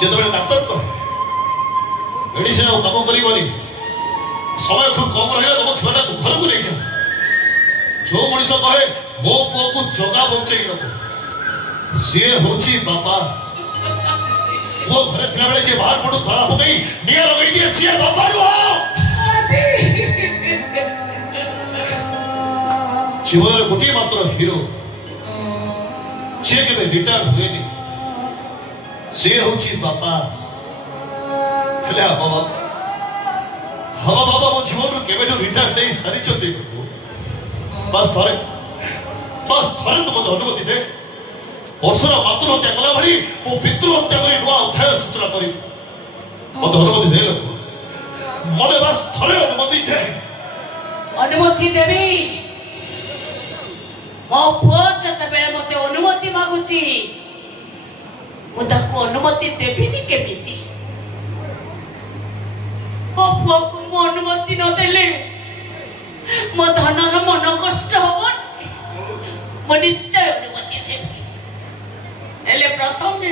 ଯେତେବେଳେ ଡାକ୍ତର କହେ ମେଡିସିନ ଆଉ କାମ କରିବନି, ସମୟ ଖୁବ୍ କମ ରହିଲା, ତମ ଛୁଆଟାକୁ ଘରକୁ ନେଇଯାଅ। ଯୋଉ ମଣିଷ କହେ ମୋ ପୁଅକୁ ଜଗା ବଞ୍ଚେଇ ଦବ, ସିଏ ହଉଛି ବାପା। ପୁଅ ଘରେ ଥିଲାବେଳେ ଯିଏ ବାହାର ପଟୁ ଧରା ପକେଇ ନିଆଁ ଲଗେଇ ଦିଏ, ସିଏ ବାପା ନୁହଁ। ଜୀବନରେ ଗୋଟିଏ ମାତ୍ର ହିରୋ, ସିଏ କେବେ ରିଟାୟାର ହୁଏନି, ସିଏ ହଉଛି ବାପା। ହେଲେ ଆମ ବାବା ମୋ ଜୀବନରୁ କେବେଠୁ ରିଟାୟାର ନେଇ ସାରିଛନ୍ତି। ବାସ୍ ଥରେ ତୁ ମତେ ଅନୁମତି ଦେ, ବର୍ଷର ମାତୃ ହତ୍ୟା କଲା ଭଳି ମୁଁ ପିତୃ ହତ୍ୟା କରି ନୂଆ ଅଧ୍ୟାୟ ସୂଚନା କରିବି। ମତେ ଅନୁମତି ଦେ ଲୋକ, ମତେ ବାସ୍ ଥରେ ଅନୁମତି ଦେ। ଅନୁମତି ଦେବି। ମୋ ପୁଅ ଯେତେବେଳେ ମତେ ଅନୁମତି ମାଗୁଛି, ମୁଁ ତାକୁ ଅନୁମତି ଦେବିନି କେମିତି? ମୋ ପୁଅକୁ ମୁଁ ଅନୁମତି ନଦେଲେ ମୋ ଧନର ମନ କଷ୍ଟ ହବନି। ମୁଁ ନିଶ୍ଚୟ ଅନୁମତି ଦେବି, ହେଲେ ପ୍ରଥମେ